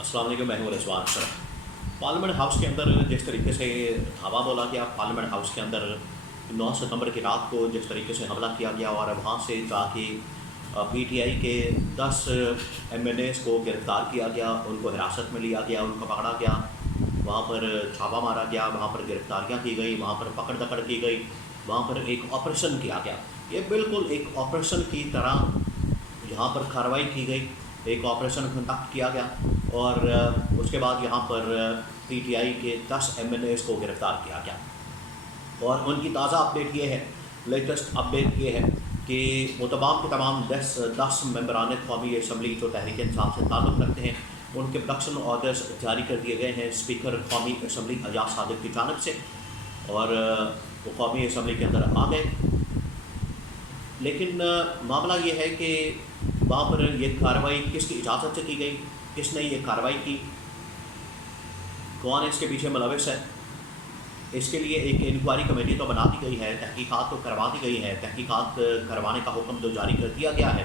अस्सलाम वालेकुम, मैं हूं रिजवान अशरफ। पार्लियामेंट हाउस के अंदर जिस तरीके से धावा बोला गया, पार्लियामेंट हाउस के अंदर 9 सितंबर की रात को जिस तरीके से हमला किया गया और वहाँ से जाके पीटीआई के 10 एमएनएस को गिरफ़्तार किया गया, उनको हिरासत में लिया गया, उनको पकड़ा गया, वहाँ पर छापा मारा गया, वहाँ पर गिरफ़्तारियाँ की गई, वहाँ पर पकड़ दकड़ की गई, वहाँ पर एक ऑपरेशन किया गया। ये बिल्कुल एक ऑपरेशन की तरह यहाँ पर कार्रवाई की गई, एक ऑपरेशन कंडक्ट किया गया और उसके बाद यहाँ पर पीटीआई के 10 एमएनएस को गिरफ़्तार किया गया। और उनकी ताज़ा अपडेट ये है, लेटेस्ट अपडेट ये है कि वो तमाम के तमाम 10 मेंबरान कौमी असम्बली जो तहरीक इंसाफ से ताल्लुक़ रखते हैं, उनके प्रोडक्शन ऑर्डर्स जारी कर दिए गए हैं स्पीकर कौमी असम्बली अयाज सादिक की जानिब से, और वो कौमी असम्बली के अंदर आ गए। लेकिन मामला ये है कि वहाँ पर ये कार्रवाई किसकी इजाज़त से की गई, किसने ये कार्रवाई की, कौन इसके पीछे मुलविस है, इसके लिए एक इंक्वायरी कमेटी तो बना दी गई है, तहकीकात तो करवा दी गई है, तहकीकात करवाने का हुक्म तो जारी कर दिया गया है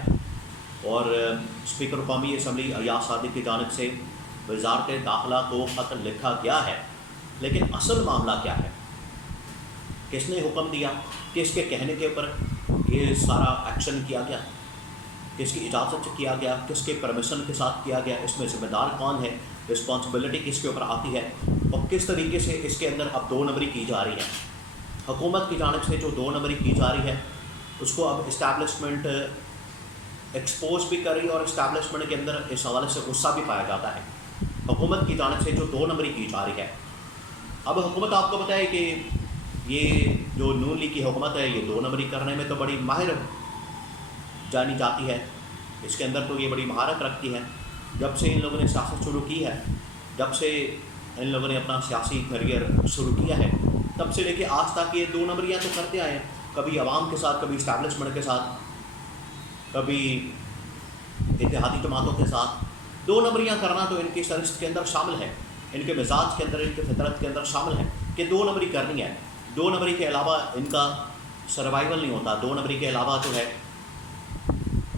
और स्पीकर कौमी असम्बली अयाज सादिक की जानिब से वज़ारत दाखिला को ख़त लिखा गया है। लेकिन असल मामला क्या है, किसने हुक्म दिया, किसके कहने के ऊपर ये सारा एक्शन किया गया, किसकी इजाज़त से किया गया, किसके परमिशन के साथ किया गया, इसमें ज़िम्मेदार कौन है, रिस्पॉन्सिबिलिटी किसके ऊपर आती है और किस तरीके से इसके अंदर अब 2 नंबरी की जा रही है। हुकूमत की जानिब से जो 2 नंबरी की जा रही है उसको अब इस्टेब्लिशमेंट एक्सपोज भी कर रही है और इस्टेब्लिशमेंट के अंदर इस हवाले से गुस्सा भी पाया जाता है हुकूमत की जानिब से जो 2 नंबरी की जा रही है। अब हुकूमत आपको पता है कि ये जो नून लीग की हुकूमत है, ये 2 नंबरी करने में तो बड़ी माहिर जानी जाती है, इसके अंदर तो ये बड़ी महारत रखती है। जब से इन लोगों ने सियासत शुरू की है, जब से इन लोगों ने अपना सियासी करियर शुरू किया है, तब से लेके आज तक ये 2 नंबरियाँ तो करते आए हैं, कभी आवाम के साथ, कभी इस्टेब्लिशमेंट के साथ, कभी इत्तेहादी जमातों के साथ। 2 नंबरियाँ करना तो इनकी सरिश्त के अंदर शामिल है, इनके मिजाज के अंदर, इनके फितरत के अंदर शामिल है कि 2 नंबरी करनी है। 2 नंबरी के अलावा इनका सर्वाइवल नहीं होता, 2 नंबरी के अलावा जो है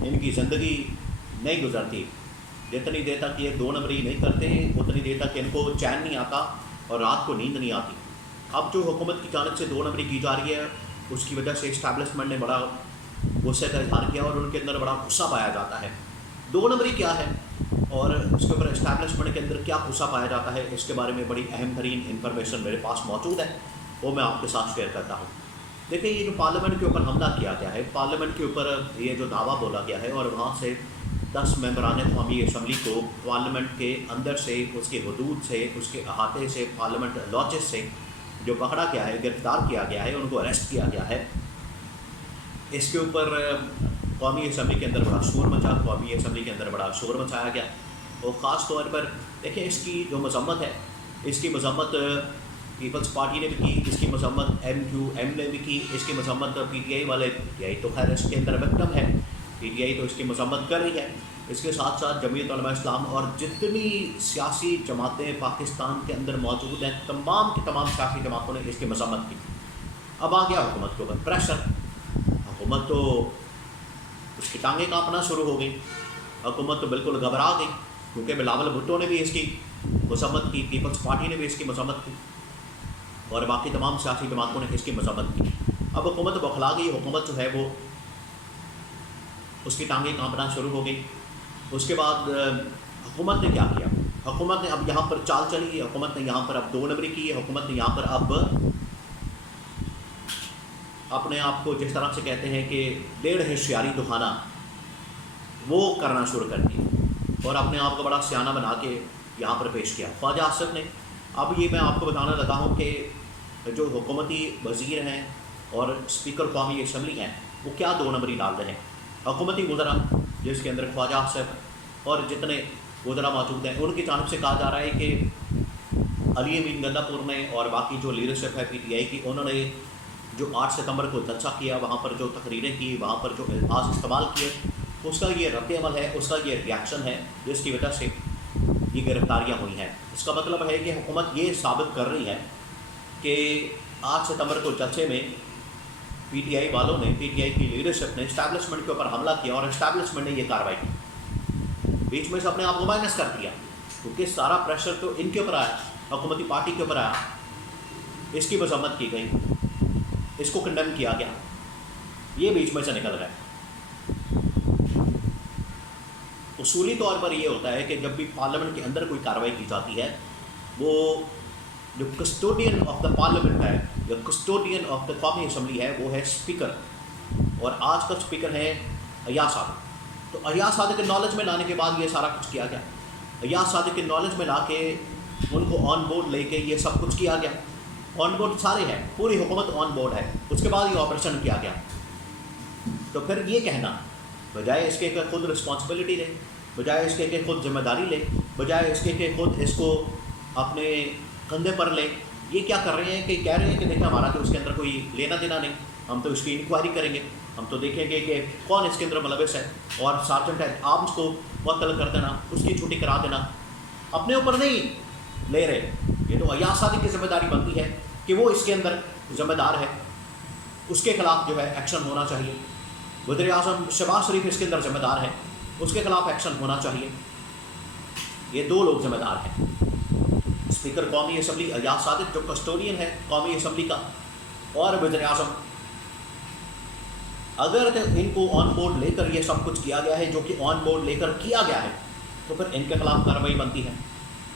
इनकी ज़िंदगी नहीं गुजरती। जितनी देर तक ये 2 नंबरी नहीं करते उतनी देर तक इनको चैन नहीं आता और रात को नींद नहीं आती। अब जो हुकूमत की जानिब से 2 नंबरी की जा रही है, उसकी वजह से इस्टेब्लिशमेंट ने बड़ा गुस्से का इजहार किया और उनके अंदर बड़ा गुस्सा पाया जाता है। 2 नंबरी क्या है और उसके ऊपर इस्टेब्लिशमेंट के अंदर क्या गुस्सा पाया जाता है, इसके बारे में बड़ी अहम तरीन इन्फॉर्मेशन मेरे पास मौजूद है, वो मैं आपके साथ शेयर करता हूँ। देखिए, ये जो पार्लियामेंट के ऊपर हमला किया गया है, पार्लियामेंट के ऊपर ये जो दावा बोला गया है और वहाँ से 10 मेंबरान कौमी असम्बली को पार्लियामेंट के अंदर से, उसके हदूद से, उसके अहाते से, पार्लियामेंट लॉजेस से जो पकड़ा गया है, गिरफ़्तार किया गया है, उनको अरेस्ट किया गया है, इसके ऊपर कौमी असम्बली के अंदर बड़ा शोर मचा, कौमी असम्बली के अंदर बड़ा शोर मचाया गया। और ख़ास तौर पर देखिए, इसकी जो मज़म्मत है, इसकी मज़म्मत पीपल्स पार्टी ने भी की, इसकी मज़म्मत MQM ने भी की, इसकी मज़म्मत पीटीआई वाले, पीटीआई तो खैर इसके अंदर विक्टिम है, पीटीआई तो इसकी मज़म्मत कर रही है, इसके साथ साथ जमीयत उलमा इस्लाम और जितनी सियासी जमातें पाकिस्तान के अंदर मौजूद हैं, तमाम की तमाम सियासी जमातों ने इसकी मज़म्मत की। अब आ गया हुकूमत के ऊपर प्रेशर, हुकूमत तो उसकी टांगें कांपना शुरू हो गई, हुकूमत तो बिल्कुल घबरा गई, क्योंकि बिलावल भुट्टो ने भी इसकी मज़म्मत की, पीपल्स पार्टी ने भी इसकी मज़म्मत की और बाकी तमाम सियासी जमातों ने इसकी मज़म्मत की। अब हुकूमत बौखला गई, हुकूमत जो है वो उसकी टांगें कांपना शुरू हो गई। उसके बाद हुकूमत ने क्या किया, हुकूमत ने अब यहाँ पर चाल चली, हुकूमत ने यहाँ पर अब 2 नंबरी की है, हुकूमत ने यहाँ पर अब अपने आप को जिस तरह से कहते हैं कि 1.5 होशियारी दिखाना, वो करना शुरू कर दी और अपने आप को बड़ा सियाना बना के यहाँ पर पेश किया ख्वाजा आसिफ ने। अब ये मैं आपको बताने लगा हूँ कि जो हुकूमती वज़ीर हैं और स्पीकर कौमी असम्बली हैं, वो क्या 2 नंबरी डाल रहे हैं। हुकूमती वज़रा, जिसके अंदर ख्वाजा आसिफ और जितने वज़रा मौजूद हैं, उनकी जानिब से कहा जा रहा है कि अली अमीन गंदापुर ने और बाकी जो लीडरशिप है पीटीआई की, उन्होंने जो 8 सितंबर को जलसा किया, वहाँ पर जो तकरीरें की, वहाँ पर जो अल्फाज इस्तेमाल किए, उसका ये रद्द-ए-अमल है, उसका ये रिएक्शन है, जिसकी वजह से ये गिरफ्तारियाँ हुई हैं। इसका मतलब है कि हुकूमत ये साबित कर रही है कि 8 सितंबर को जलसे में पीटीआई वालों ने, पीटीआई की लीडरशिप ने इस्टेब्लिशमेंट के ऊपर हमला किया और इस्टेब्लिशमेंट ने ये कार्रवाई की, बीच में से अपने आप को माइनस कर दिया क्योंकि सारा प्रेशर तो इनके ऊपर आया, हुकूमती पार्टी के ऊपर आया, इसकी मजम्मत की गई, इसको कंडेम किया गया, ये बीच में से निकल रहा है। उसूली तौर पर ये होता है कि जब भी पार्लियामेंट के अंदर कोई कार्रवाई की जाती है, वो जो कस्टोडियन ऑफ द पार्लियामेंट है या कस्टोडियन ऑफ द कौमी असम्बली है, वो है स्पीकर, और आज का स्पीकर है अयाज सादिक। तो अयाज सादिक के नॉलेज में लाने के बाद ये सारा कुछ किया गया। अयाज सादिक के नॉलेज में ला के उनको ऑन बोर्ड लेके ये सब कुछ किया गया। ऑन बोर्ड सारे हैं, पूरी हुकूमत ऑन बोर्ड है, उसके बाद ये ऑपरेशन किया गया। तो फिर ये कहना बजाय इसके कि खुद रिस्पॉन्सिबिलिटी ले, बजाय इसके कि खुद जिम्मेदारी ले, बजाय इसके कि खुद इसको अपने कंधे पर ले, ये क्या कर रहे हैं कि कह रहे हैं कि देखिए हमारा तो इसके अंदर कोई लेना देना नहीं, हम तो इसकी इंक्वायरी करेंगे, हम तो देखेंगे कि कौन इसके अंदर मुलविस है, और सार्जेंट एट आर्म्स को मुअत्तल कर देना, उसकी छुट्टी करा देना, अपने ऊपर नहीं ले रहे। ये तो अयाज सादिक की जिम्मेदारी बनती है कि वो इसके अंदर जिम्मेदार है, उसके खिलाफ जो है एक्शन होना चाहिए। वज़ीर आज़म शहबाज शरीफ इसके अंदर जिम्मेदार है, उसके खिलाफ एक्शन होना चाहिए। ये दो लोग जिम्मेदार हैं, स्पीकर कौमी असम्बली अयाज सादिक जो कस्टोडियन है कौमी असम्बली का, और वज़ीर आज़म। अगर तो इनको ऑन बोर्ड लेकर ये सब कुछ किया गया है जो कि ऑन बोर्ड लेकर किया गया है, तो फिर इनके खिलाफ कार्रवाई बनती है।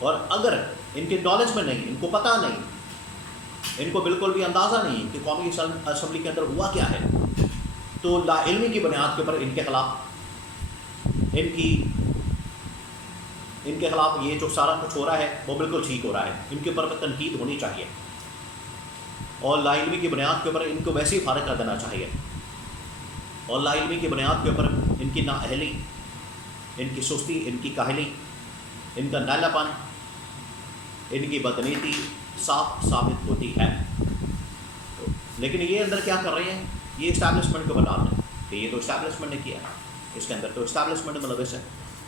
और अगर इनके नॉलेज में नहीं, इनको पता नहीं, इनको बिल्कुल भी अंदाज़ा नहीं कि कौमी असम्बली के अंदर हुआ क्या है, तो लाइल्मी की बुनियाद के ऊपर इनके खिलाफ इनके खिलाफ ये जो सारा कुछ हो रहा है वो बिल्कुल ठीक हो रहा है, इनके ऊपर तनकीद होनी चाहिए, और लाइल्मी की बुनियाद के ऊपर इनको वैसे ही फारिग कर देना चाहिए, और लाइल्मी की बुनियाद के ऊपर इनकी नाअहली, इनकी सुस्ती, इनकी काहली, इनका नालापन, इनकी बदनीति साफ साबित होती है। तो लेकिन ये अंदर क्या कर रहे हैं, ये इस्टेब्लिशमेंट को बता दें कि ये तो इस्टेब्लिशमेंट ने किया है, इसके अंदर तो इस्टेब्लिशमेंट मुलविस है,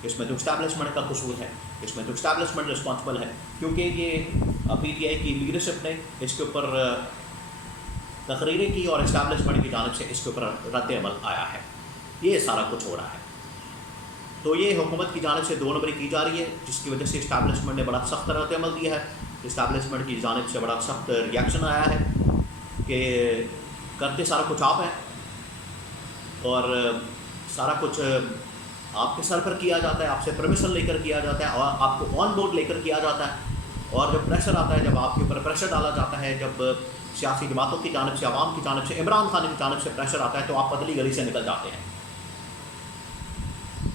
इसमें तो इस्टेब्लिशमेंट का कसूर है, इसमें तो इस्टेब्लिशमेंट रिस्पॉन्सिबल है, क्योंकि ये PTI की लीडरशिप ने इसके ऊपर तकरीरें की और इस्टेब्लिशमेंट की जानिब से इसके ऊपर रद्द अमल आया है। ये सारा कुछ हो रहा है। तो ये हुकूमत की जानिब से 2 नंबरी की जा रही है, जिसकी वजह से इस्टेब्लिशमेंट ने बड़ा सख्त रद्द अमल दिया है। इस्टेब्लिशमेंट की जानिब से बड़ा सख्त रिएक्शन आया है कि करते सारा कुछ आप हैं, और सारा कुछ आपके सर पर किया जाता है, आपसे परमिशन लेकर किया जाता है, और आपको ऑन बोर्ड लेकर किया जाता है। और जब प्रेशर आता है, जब आपके ऊपर प्रेशर डाला जाता है, जब सियासी जमातों की जानिब से, आवाम की जानिब से, इमरान खान की जानिब से प्रेशर आता है, तो आप पतली गली से निकल जाते हैं।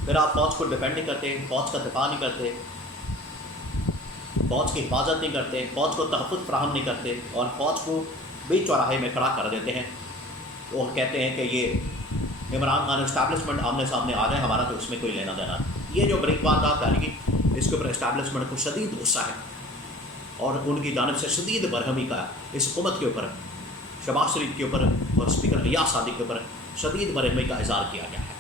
फिर आप फ़ौज को डिफेंड नहीं करते, फ़ौज का दिफा नहीं करते, फ़ौज की हिफाजत नहीं करते, फ़ौज को तहफ़्फ़ुज़ फ़राहम नहीं करते, और फ़ौज को बीच चौराहे में खड़ा कर देते हैं और कहते हैं कि ये इमरान खान इस्टेब्लिशमेंट आमने सामने आ जाए, हमारा तो इसमें कोई लेना देना। ये जो बरीक वारदात डालेगी, इसके ऊपर इस्टेब्लिशमेंट को शदीद गुस्सा है, और उनकी जानिब से शदीद बरहमी का इस हुकूमत के ऊपर, शहबाज शरीफ के ऊपर और स्पीकर अयाज सादिक के ऊपर शदीद बरहमी का इज़हार किया गया है।